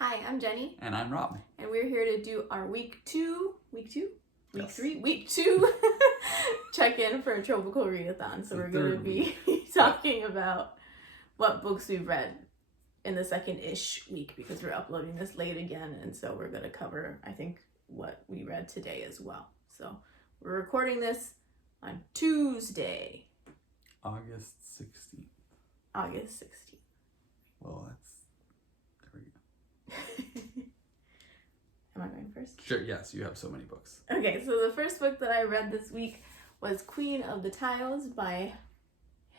Hi, I'm Jenny. And I'm Rob. And we're here to do our week two check-in for a Trope-ical Readathon. So we're going to be talking about what books we've read in the second-ish week because we're uploading this late again. And so we're going to cover, I think, what we read today as well. So we're recording this on Tuesday. August 16th. August 16th. Well, there we go. Am I going first? Sure, yes, you have so many books. Okay, so the first book that I read this week was Queen of the Tiles by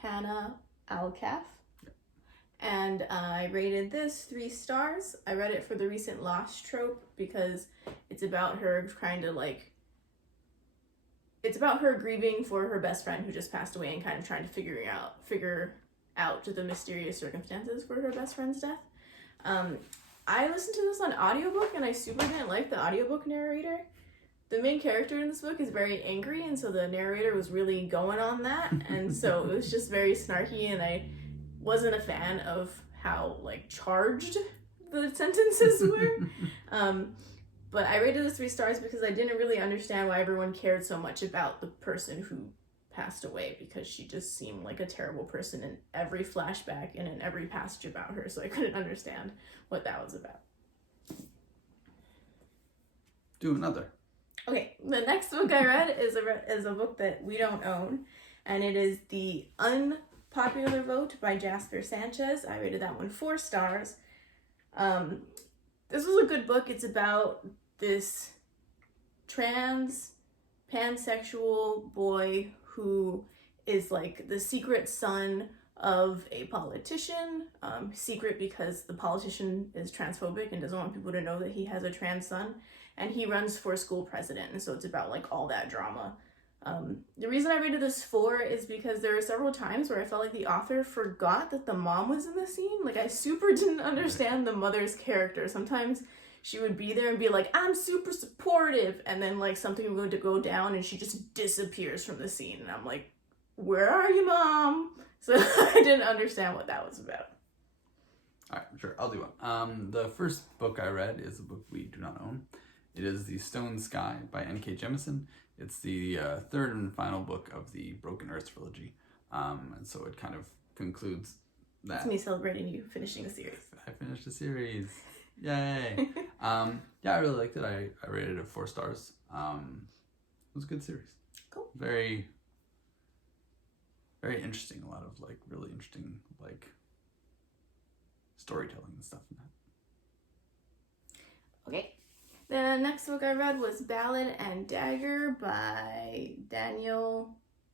Hannah Alcaf. And I rated this 3 stars. I read it for the recent Lost trope because it's about her it's about her grieving for her best friend who just passed away and kind of trying to figure out the mysterious circumstances for her best friend's death. I listened to this on audiobook and I super didn't like the audiobook narrator. The main character in this book is very angry, and so the narrator was really going on that, and so it was just very snarky, and I wasn't a fan of how charged the sentences were. But I rated this 3 stars because I didn't really understand why everyone cared so much about the person who passed away, because she just seemed like a terrible person in every flashback and in every passage about her, so I couldn't understand what that was about. Do another. Okay, the next book I read is a book that we don't own, and it is the Unpopular Vote by Jasper Sanchez. I rated that one 4 stars. This was a good book. It's about this trans pansexual boy who is the secret son of a politician. Secret because the politician is transphobic and doesn't want people to know that he has a trans son, and he runs for school president, and so it's about all that drama. The reason I rated this 4 is because there were several times where I felt like the author forgot that the mom was in the scene. I super didn't understand the mother's character. Sometimes she would be there and be like, I'm super supportive, and then something would go down and she just disappears from the scene, and I'm like, where are you, Mom? So I didn't understand what that was about. Alright, sure, I'll do one. The first book I read is a book we do not own. It is The Stone Sky by N.K. Jemisin. It's the third and final book of the Broken Earth trilogy. And so it kind of concludes that. It's me celebrating you finishing a series. I finished a series. Yay! Yeah, I really liked it. I rated it 4 stars. It was a good series. Cool. Very, very interesting. A lot of really interesting storytelling and stuff in that. Okay. The next book I read was Ballad and Dagger by Daniel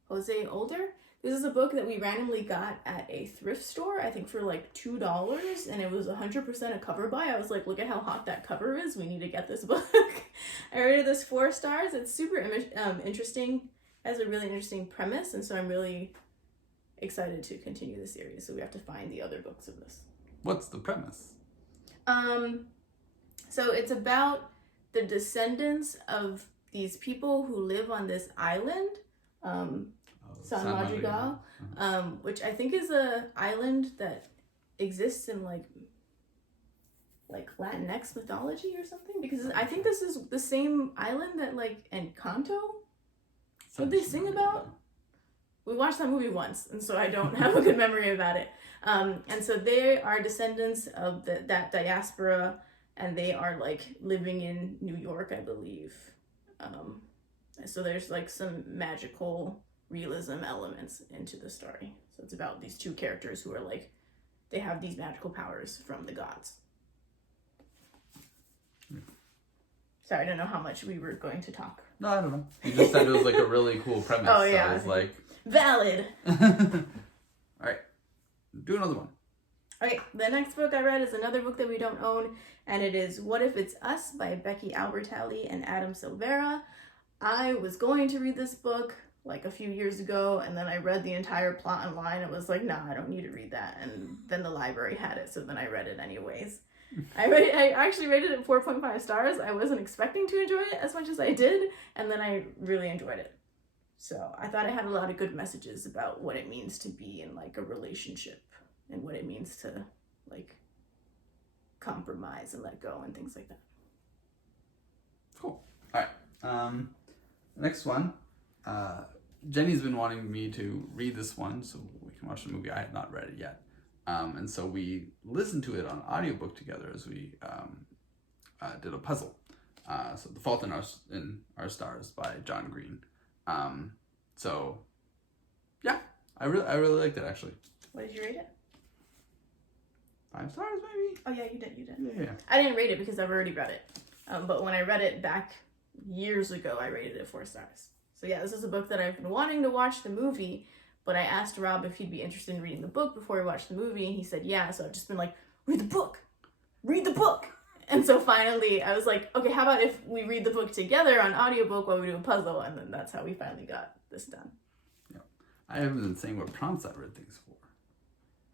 Jose Older. This is a book that we randomly got at a thrift store, I think for $2, and it was 100% a cover buy. I was like, look at how hot that cover is. We need to get this book. I rated this 4 stars. It's super interesting. It has a really interesting premise, and so I'm really excited to continue the series. So we have to find the other books of this. What's the premise? So it's about the descendants of these people who live on this island, San Madrigal, which I think is a island that exists in Latinx mythology or something, because I think this is the same island that Encanto, what they sing about. We watched that movie once, and so I don't have a good memory about it. And so they are descendants of that diaspora, and they are living in New York, I believe. So there's some magical realism elements into the story. So it's about these 2 characters who are they have these magical powers from the gods. Sorry, I don't know how much we were going to talk. No, I don't know. You just said it was a really cool premise. Oh yeah. So I was valid. Alright. Do another one. Okay, the next book I read is another book that we don't own, and it is What If It's Us by Becky Albertalli and Adam Silvera. I was going to read this book a few years ago, and then I read the entire plot online and was like, nah, I don't need to read that. And then the library had it, so then I read it anyways. I actually rated it 4.5 stars. I wasn't expecting to enjoy it as much as I did, and then I really enjoyed it. So I thought it had a lot of good messages about what it means to be in a relationship and what it means to compromise and let go and things like that. Cool. All right. Next one. Jenny's been wanting me to read this one so we can watch the movie. I had not read it yet. And so we listened to it on audiobook together as we did a puzzle. So The Fault in Our Stars by John Green. So yeah, I really liked it actually. What did you rate it? 5 stars maybe? Oh yeah, you did. Yeah. I didn't rate it because I've already read it. But when I read it back years ago, I rated it 4 stars. So yeah, this is a book that I've been wanting to watch the movie, but I asked Rob if he'd be interested in reading the book before we watched the movie, and he said yeah, so I've just been like, read the book! And so finally, I was like, okay, how about if we read the book together on audiobook while we do a puzzle, and then that's how we finally got this done. Yeah. I haven't been saying what prompts I read things for.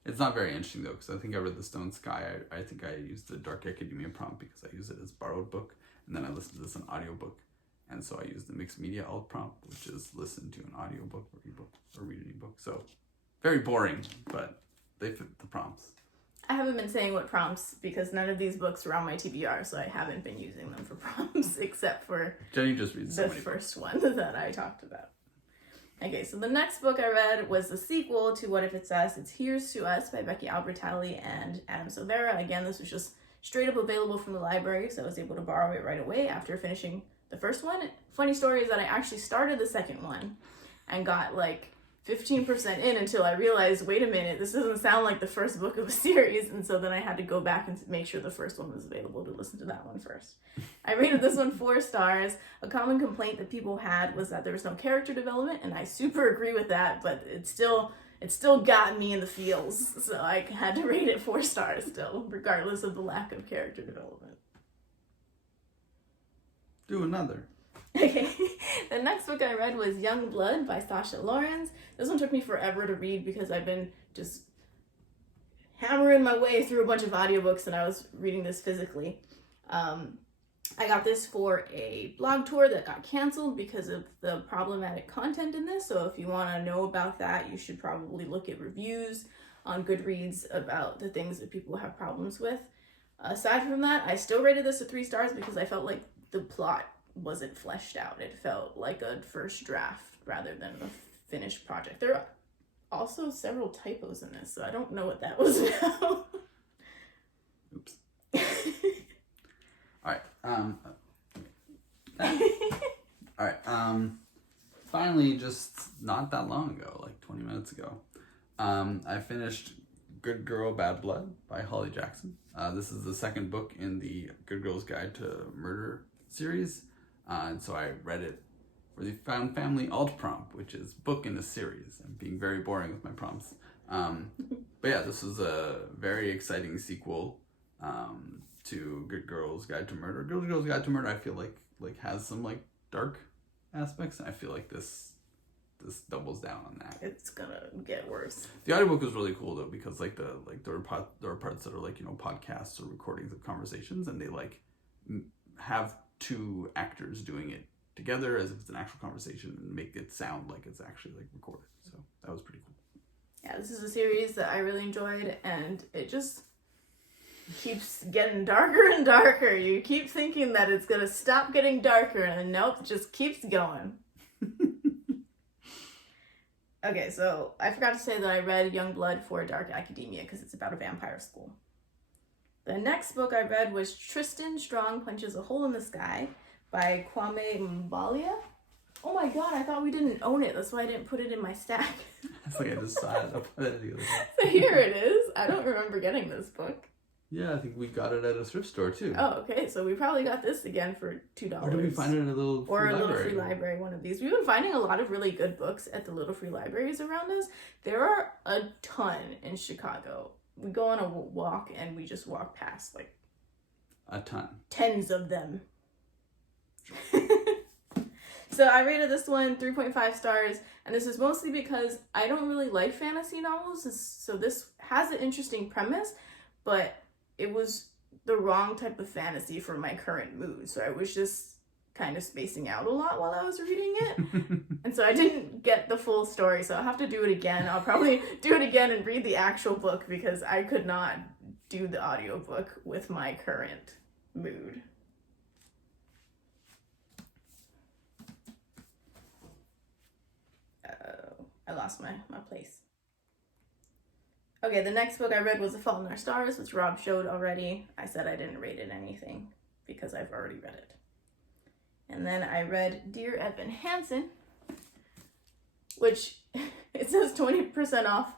It's not very interesting though, because I think I read The Stone Sky. I think I used the Dark Academia prompt because I use it as borrowed book, and then I listened to this on audiobook. And so I used the mixed media alt prompt, which is listen to an audiobook or ebook or read an ebook. So very boring, but they fit the prompts. I haven't been saying what prompts because none of these books were on my TBR, so I haven't been using them for prompts except for Jenny just reads the first one that I talked about. Okay, so the next book I read was the sequel to What If It's Us? It's Here's to Us by Becky Albertalli and Adam Silvera. Again, this was just straight up available from the library, so I was able to borrow it right away after finishing the first one. Funny story is that I actually started the second one and got like 15% in until I realized, wait a minute, this doesn't sound like the first book of a series, and so then I had to go back and make sure the first one was available to listen to that one first. I rated this one 4 stars. A common complaint that people had was that there was no character development, and I super agree with that, but it still got me in the feels, so I had to rate it 4 stars still, regardless of the lack of character development. Do another. Okay, the next book I read was Young Blood by Sasha Lawrence. This one took me forever to read because I've been just hammering my way through a bunch of audiobooks and I was reading this physically. I got this for a blog tour that got canceled because of the problematic content in this, so if you want to know about that, you should probably look at reviews on Goodreads about the things that people have problems with. Aside from that, I still rated this at 3 stars because I felt like the plot wasn't fleshed out. It felt like a first draft rather than a finished project. There are also several typos in this, so I don't know what that was about. Oops. All right. All right. Finally, just not that long ago, like 20 minutes ago, I finished Good Girl, Bad Blood by Holly Jackson. This is the second book in the Good Girl's Guide to Murder series. And so I read it for the Found Family alt prompt, which is book in a series. I'm being very boring with my prompts. But yeah, this is a very exciting sequel to Good Girl's Guide to Murder. Good Girl's Guide to Murder, I feel like has some like dark aspects, and I feel like this doubles down on that. It's gonna get worse. The audiobook was really cool though, because there are parts that are like, you know, podcasts or recordings of conversations, and they like have 2 actors doing it together as if it's an actual conversation and make it sound like it's actually like recorded. So that was pretty cool. Yeah, this is a series that I really enjoyed, and it just keeps getting darker and darker. You keep thinking that it's gonna stop getting darker, and nope, it just keeps going. Okay, so I forgot to say that I read Young Blood for Dark Academia because it's about a vampire school. The next book I read was Tristan Strong Punches a Hole in the Sky by Kwame Mbalia. Oh my god, I thought we didn't own it. That's why I didn't put it in my stack. It's like I just saw it. I put it the other day. So here it is. I don't remember getting this book. Yeah, I think we got it at a thrift store too. Oh, okay. So we probably got this again for $2. Or did we find it in a little free library? Little free library, one of these. We've been finding a lot of really good books at the little free libraries around us. There are a ton in Chicago. We go on a walk and we just walk past like a ton. Tens of them. So I rated this one 3.5 stars, and this is mostly because I don't really like fantasy novels, so this has an interesting premise, but it was the wrong type of fantasy for my current mood, so I was just kind of spacing out a lot while I was reading it, and so I didn't get the full story, so I'll have to do it again. I'll probably do it again and read the actual book, because I could not do the audiobook with my current mood. I lost my place. Okay, the next book I read was The Fault in Our Stars, which Rob showed already. I said I didn't rate it anything because I've already read it. And then I read Dear Evan Hansen, which it says 20% off.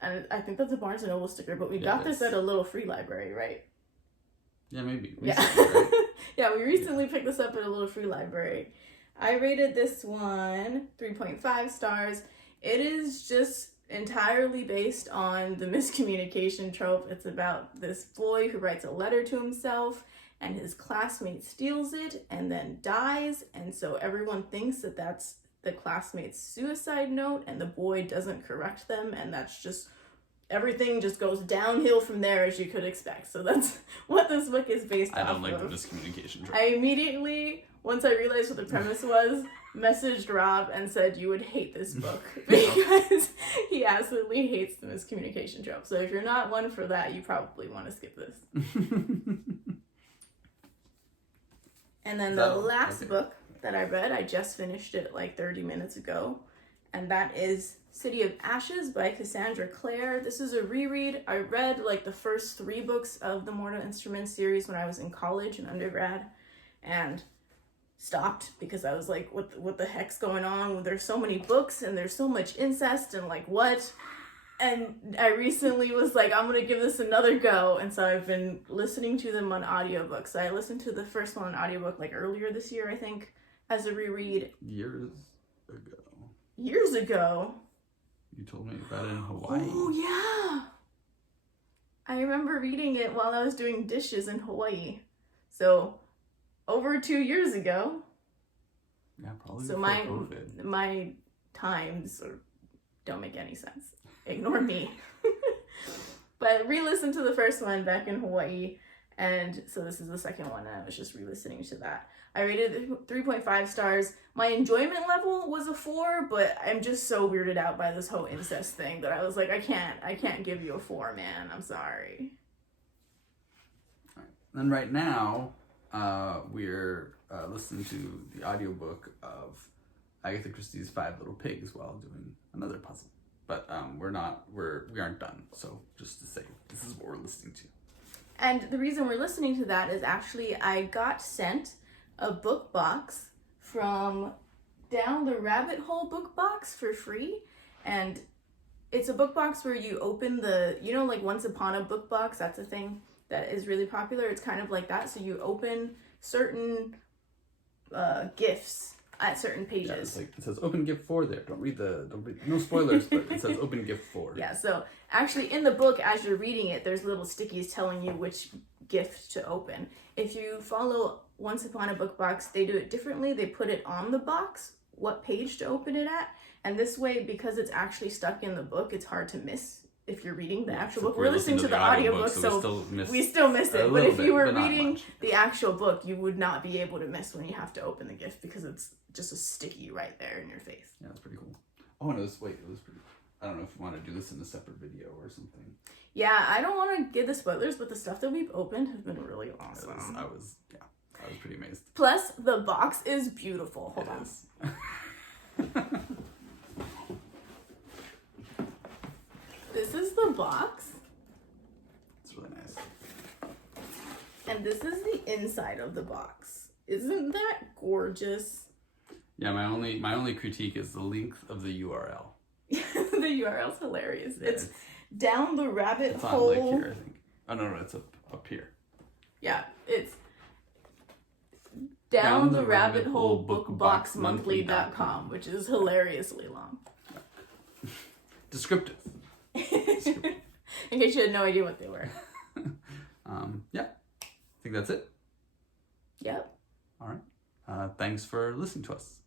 And I think that's a Barnes & Noble sticker, but we got this at a little free library, right? Yeah, maybe. Recently, right? Yeah, we recently picked this up at a little free library. I rated this one 3.5 stars. It is just entirely based on the miscommunication trope. It's about this boy who writes a letter to himself and his classmate steals it and then dies, and so everyone thinks that that's the classmate's suicide note, and the boy doesn't correct them, and that's just everything just goes downhill from there, as you could expect. So that's what this book is based off of. I don't like the miscommunication trope. I immediately, once I realized what the premise was, messaged Rob and said you would hate this book because he absolutely hates the miscommunication trope. So if you're not one for that, you probably want to skip this. And then the last book that I read, I just finished it like 30 minutes ago, and that is City of Ashes by Cassandra Clare. This is a reread. I read like the first 3 books of the Mortal Instruments series when I was in college and undergrad, and stopped because I was like, what the heck's going on? There's so many books and there's so much incest and like what? And I recently was like, I'm gonna give this another go, and so I've been listening to them on audiobook. So I listened to the first one on audiobook like earlier this year, I think, as a reread. Years ago. You told me about it in Hawaii. Oh yeah. I remember reading it while I was doing dishes in Hawaii. So over 2 years ago. Yeah, probably. So my times don't make any sense. Ignore me. But I re-listened to the first one back in Hawaii, and so this is the second one, and I was just re-listening to that. I rated it 3.5 stars. My enjoyment level was a 4, but I'm just so weirded out by this whole incest thing that I was like, I can't give you a 4, man. I'm sorry. All right. Then right now, we're listening to the audiobook of Agatha Christie's 5 Little Pigs while doing another puzzle. But we aren't done. So just to say, this is what we're listening to. And the reason we're listening to that is actually I got sent a book box from Down the Rabbit Hole book box for free. And it's a book box where you open like Once Upon a Book Box, that's a thing that is really popular. It's kind of like that. So you open certain gifts at certain pages. Yeah, it's like, it says open gift 4 there. Don't read no spoilers, but it says open gift 4. Yeah, so actually in the book, as you're reading it, there's little stickies telling you which gift to open. If you follow Once Upon a Book Box, they do it differently. They put it on the box, what page to open it at. And this way, because it's actually stuck in the book, it's hard to miss if you're reading the actual book. We're listening to the audiobook, so we still miss it. But if you were reading the actual book, you would not be able to miss when you have to open the gift because it's just a sticky right there in your face. Yeah, that's pretty cool. Oh, and it was pretty, I don't know if you want to do this in a separate video or something. Yeah, I don't want to give the spoilers, but the stuff that we've opened has been really awesome. I was pretty amazed. Plus, the box is beautiful. Hold on. This is the box. It's really nice. And this is the inside of the box. Isn't that gorgeous? Yeah, my only critique is the length of the URL. The URL's hilarious. Yeah, it's Down the Rabbit it's Hole. It's on like here, I think. Oh, no, it's up here. Yeah, it's Down the Rabbit Hole bookboxmonthly.com, which is hilariously long. Yeah. Descriptive. In case you had no idea what they were. Yeah, I think that's it. Yep. All right. Thanks for listening to us.